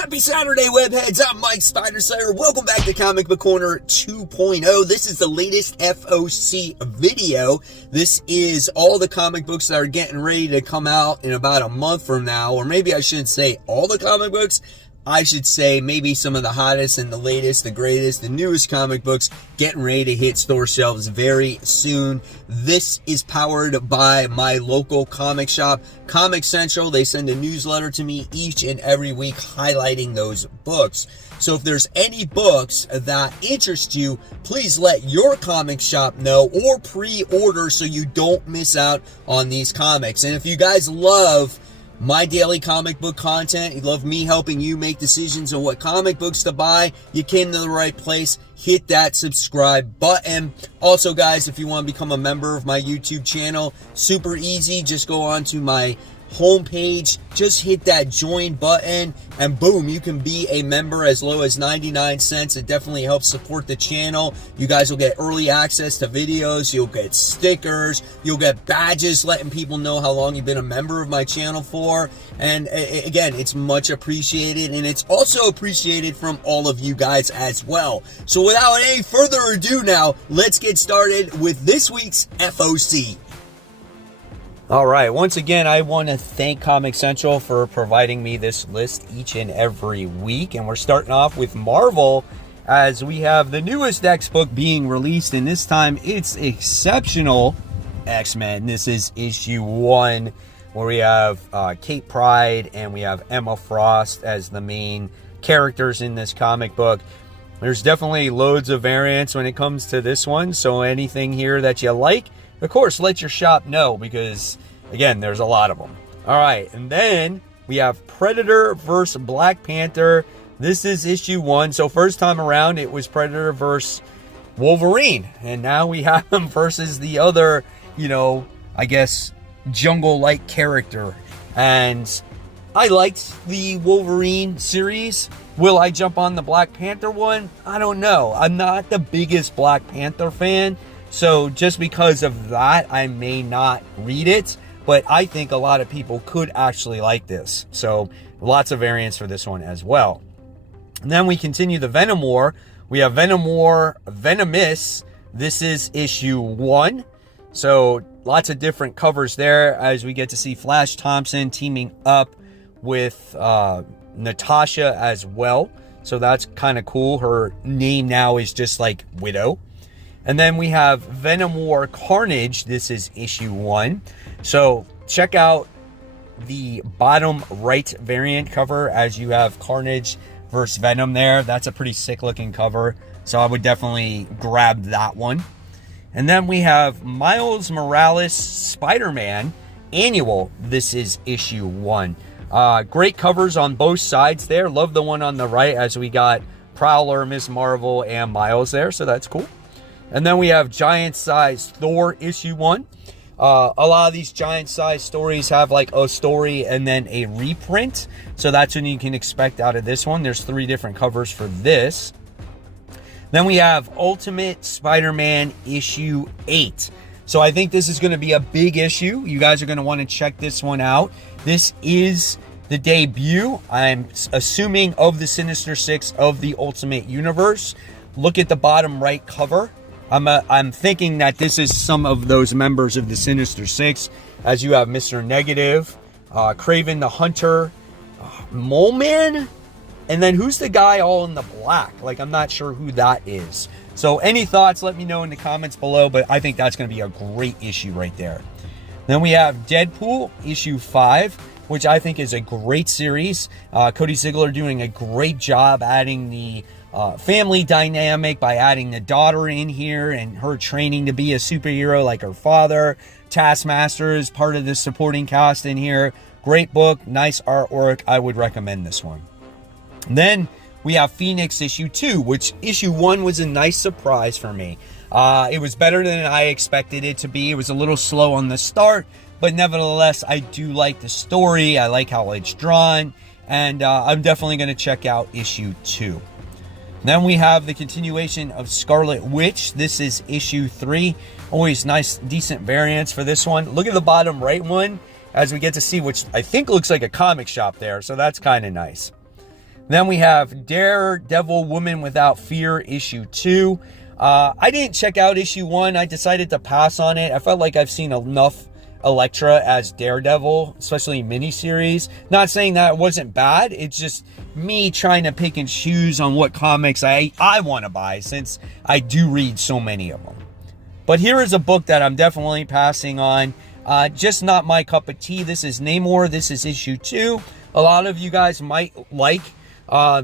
Happy Saturday, webheads. I'm Mike Spiderslayer. Welcome back to Comic Book Corner 2.0. This is the latest FOC video. This is all the comic books that are getting ready to come out in about a month from now. Or maybe I shouldn't say all the comic books. I should say maybe some of the hottest and the latest, the greatest, the newest comic books getting ready to hit store shelves very soon. This is powered by my local comic shop, Comic Central. They send a newsletter to me each and every week highlighting those books. So if there's any books that interest you, please let your comic shop know or pre-order so you don't miss out on these comics. And if you guys love my daily comic book content, you love me helping you make decisions on what comic books to buy, you came to the right place. Hit that subscribe button. Also, guys, if you want to become a member of my YouTube channel, super easy. Just go on to my homepage, just hit that join button, and boom, you can be a member as low as 99 cents. It definitely helps support the channel. You guys will get early access to videos, you'll get stickers, you'll get badges letting people know how long you've been a member of my channel for. And again, it's much appreciated, and it's also appreciated from all of you guys as well. So without any further ado now, let's get started with this week's FOC. All right, once again, I want to thank Comic Central for providing me this list each and every week. And we're starting off with Marvel, as we have the newest X book being released, and this time it's Exceptional X-Men. This is issue 1, where we have Kate Pryde and we have Emma Frost as the main characters in this comic book. There's definitely loads of variants when it comes to this one, so anything here that you like, of course, let your shop know, because, again, there's a lot of them. All right, and then we have Predator versus Black Panther. This is issue 1. So first time around, it was Predator versus Wolverine. And now we have him versus the other, I guess, jungle-like character. And I liked the Wolverine series. Will I jump on the Black Panther one? I don't know. I'm not the biggest Black Panther fan. So just because of that, I may not read it, but I think a lot of people could actually like this. So lots of variants for this one as well. And then we continue the Venom War. We have Venom War Venomous. This is issue 1. So lots of different covers there, as we get to see Flash Thompson teaming up with Natasha as well. So that's kind of cool. Her name now is just like Widow. And then we have Venom War Carnage. This is issue 1. So check out the bottom right variant cover, as you have Carnage versus Venom there. That's a pretty sick looking cover. So I would definitely grab that one. And then we have Miles Morales Spider-Man Annual. This is issue 1. Great covers on both sides there. Love the one on the right, as we got Prowler, Ms. Marvel, and Miles there. So that's cool. And then we have Giant Size Thor issue 1. A lot of these giant size stories have like a story and then a reprint. So that's what you can expect out of this one. There's 3 different covers for this. Then we have Ultimate Spider-Man issue 8. So I think this is going to be a big issue. You guys are going to want to check this one out. This is the debut, I'm assuming, of the Sinister Six of the Ultimate Universe. Look at the bottom right cover. I'm thinking that this is some of those members of the Sinister Six, as you have Mr. Negative, Kraven the Hunter, Mole Man, and then who's the guy all in the black? Like, I'm not sure who that is. So any thoughts, let me know in the comments below, but I think that's going to be a great issue right there. Then we have Deadpool issue 5, which I think is a great series. Cody Ziegler doing a great job adding the family dynamic by adding the daughter in here and her training to be a superhero like her father. Taskmaster is part of the supporting cast in here. Great book, nice artwork. I would recommend this one. And then we have Phoenix issue 2, which issue 1 was a nice surprise for me. It was better than I expected it to be. It was a little slow on the start, but nevertheless, I do like the story. I like how it's drawn, and I'm definitely going to check out issue 2. Then we have the continuation of Scarlet Witch. This is issue 3. Always nice, decent variants for this one. Look at the bottom right one, as we get to see, which I think looks like a comic shop there, so that's kind of nice. Then we have Daredevil Woman Without Fear, issue 2. I didn't check out issue 1. I decided to pass on it. I felt like I've seen enough Elektra as Daredevil, especially miniseries. Not saying that it wasn't bad. It's just me trying to pick and choose on what comics I want to buy, since I do read so many of them. But here is a book that I'm definitely passing on. Just not my cup of tea. This is Namor. This is issue 2. A lot of you guys might like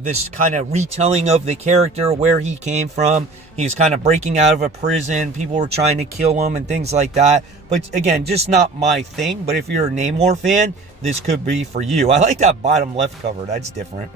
this kind of retelling of the character, where he came from. He was kind of breaking out of a prison. People were trying to kill him and things like that. But again, just not my thing. But if you're a Namor fan, this could be for you. I like that bottom left cover. That's different.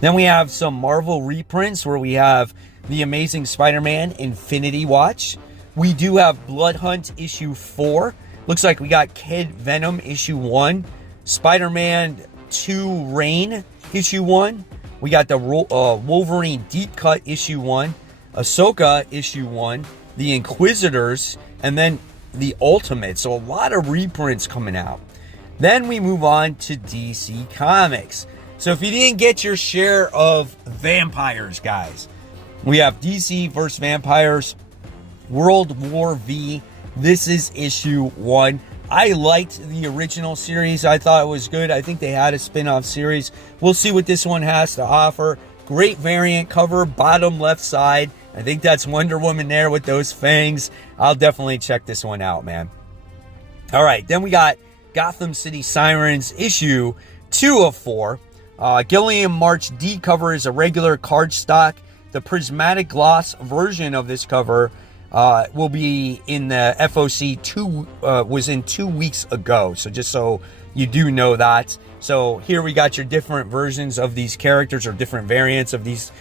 Then we have some Marvel reprints, where we have The Amazing Spider-Man Infinity Watch. We do have Blood Hunt issue 4. Looks like we got Kid Venom issue 1. Spider-Man 2 Reign issue 1. We got the Wolverine Deep Cut issue 1. Ahsoka issue 1. The Inquisitors. And then the Ultimate. So a lot of reprints coming out. Then we move on to DC Comics. So if you didn't get your share of vampires, guys, we have DC vs. Vampires World War V. This is issue 1. I liked the original series. I thought it was good. I think they had a spin-off series. We'll see what this one has to offer. Great variant cover, bottom left side. I think that's Wonder Woman there with those fangs. I'll definitely check this one out, man. All right, then we got Gotham City Sirens issue 2 of 4. Gilliam March D cover is a regular cardstock. The prismatic gloss version of this cover will be in the FOC was in 2 weeks ago. So just so you do know that. So here we got your different versions of these characters, or different variants of these,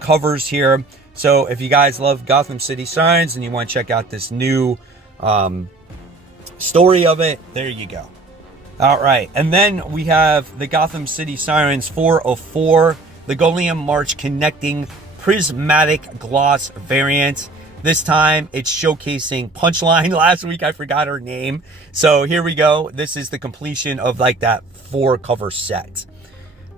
covers here. So if you guys love Gotham City Sirens and you want to check out this new story of it, there you go. All right. And then we have the Gotham City Sirens 4 of 4, the Gilliam March Connecting Prismatic Gloss variant. This time it's showcasing Punchline. Last week I forgot her name. So here we go. This is the completion of like that 4 cover set.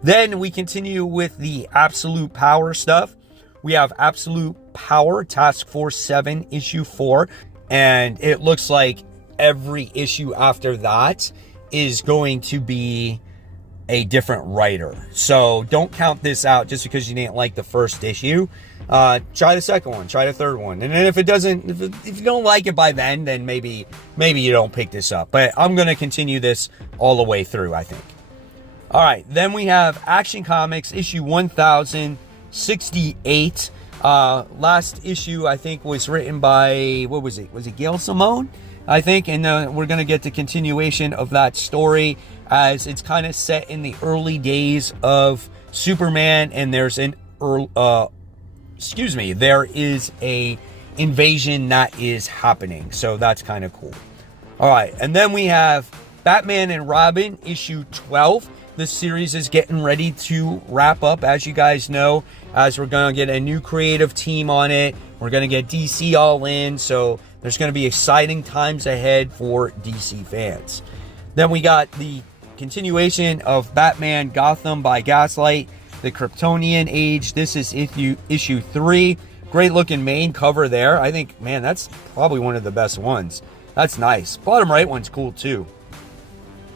Then we continue with the Absolute Power stuff. We have Absolute Power Task Force 7 issue 4. And it looks like every issue after that is going to be a different writer. So don't count this out just because you didn't like the first issue. Try the second one, try the third one. And then if you don't like it by then maybe you don't pick this up. But I'm going to continue this all the way through, I think. All right, then we have Action Comics issue 1068. Last issue, I think, was written by, what was it? Was it Gail Simone? I think, and we're going to get the continuation of that story, as it's kind of set in the early days of Superman, and there is a invasion that is happening. So that's kind of cool. All right, and then we have Batman and Robin issue 12. This series is getting ready to wrap up, as you guys know, as we're going to get a new creative team on it. We're going to get DC all in, so there's going to be exciting times ahead for DC fans. Then we got the continuation of Batman Gotham by Gaslight, the Kryptonian Age. This is issue 3. Great looking main cover there. I think, man, that's probably one of the best ones. That's nice. Bottom right one's cool too.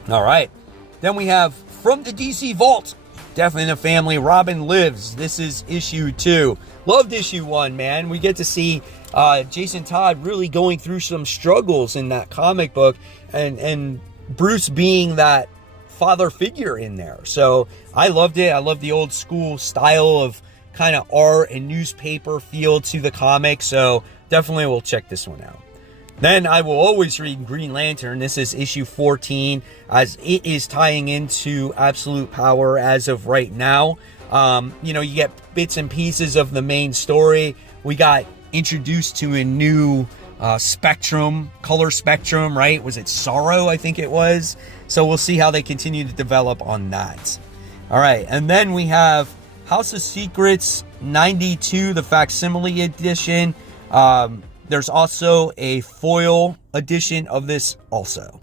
All right. Then we have From the DC Vault, Death in the Family, Robin Lives. This is issue 2. Loved issue 1, man. We get to see Jason Todd really going through some struggles in that comic book, and Bruce being that father figure in there. So I loved it. I love the old school style of kind of art and newspaper feel to the comic. So definitely will check this one out. Then I will always read Green Lantern. This is issue 14, as it is tying into Absolute Power as of right now. You get bits and pieces of the main story. We got introduced to a new spectrum, color spectrum, right? Was it Sorrow? I think it was. So we'll see how they continue to develop on that. All right, and then we have House of Secrets 92, the facsimile edition. There's also a foil edition of this also.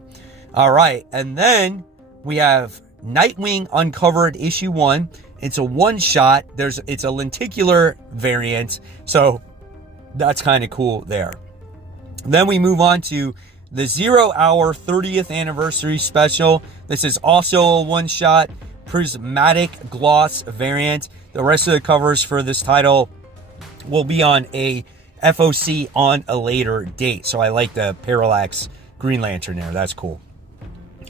All right, and then we have Nightwing Uncovered issue 1. It's a one-shot. It's a lenticular variant, so that's kind of cool there. Then we move on to the 0 Hour 30th Anniversary Special. This is also a one-shot prismatic gloss variant. The rest of the covers for this title will be on a FOC on a later date. So I like the Parallax Green Lantern there. That's cool.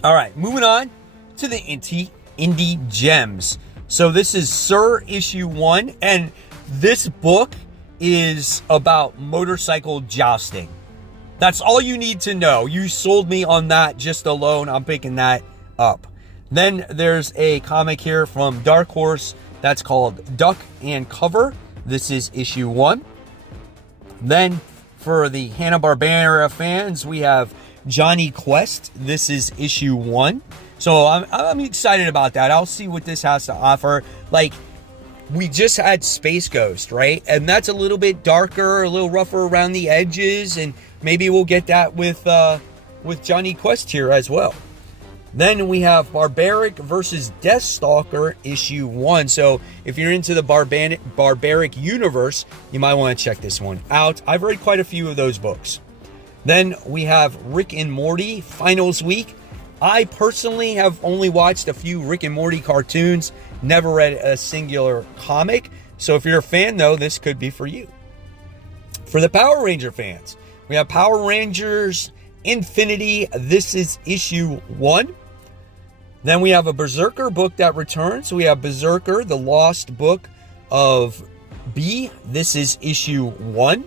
All right, moving on to the Indie Gems. So this is Sir issue 1, and this book is about motorcycle jousting. That's all you need to know. You sold me on that just alone. I'm picking that up. Then there's a comic here from Dark Horse that's called Duck and Cover. This is issue 1. Then for the Hanna-Barbera fans, we have Johnny Quest. This is issue 1. So I'm excited about that. I'll see what this has to offer. Like, we just had Space Ghost, right? And that's a little bit darker, a little rougher around the edges, and maybe we'll get that with Johnny Quest here as well. Then we have Barbaric versus Deathstalker issue 1. So if you're into the Barbaric universe, you might want to check this one out. I've read quite a few of those books. Then we have Rick and Morty Finals Week. I personally have only watched a few Rick and Morty cartoons, never read a singular comic. So if you're a fan, though, this could be for you. For the Power Ranger fans, we have Power Rangers Infinity. This is issue 1. Then we have a Berserker book that returns. We have Berserker, the Lost Book of B. This is issue 1.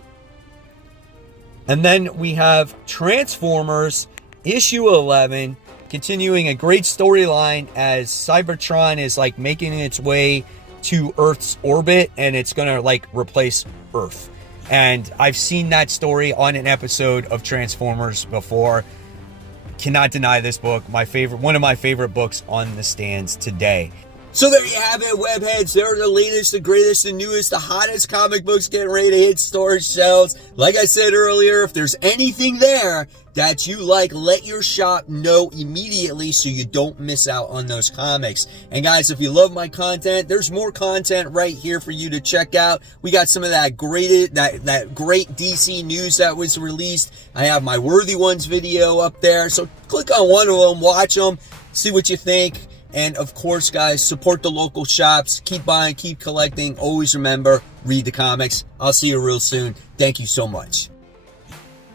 And then we have Transformers issue 11, continuing a great storyline as Cybertron is like making its way to Earth's orbit, and it's gonna like replace Earth. And I've seen that story on an episode of Transformers before. Cannot deny this book. One of my favorite books on the stands today. So there you have it, webheads. They're the latest, the greatest, the newest, the hottest comic books getting ready to hit store shelves. Like I said earlier, if there's anything there that you like, let your shop know immediately so you don't miss out on those comics. And guys, if you love my content, there's more content right here for you to check out. We got some of that great DC news that was released. I have my Worthy Ones video up there. So click on one of them, watch them, see what you think. And of course, guys, support the local shops. Keep buying, keep collecting. Always remember, read the comics. I'll see you real soon. Thank you so much.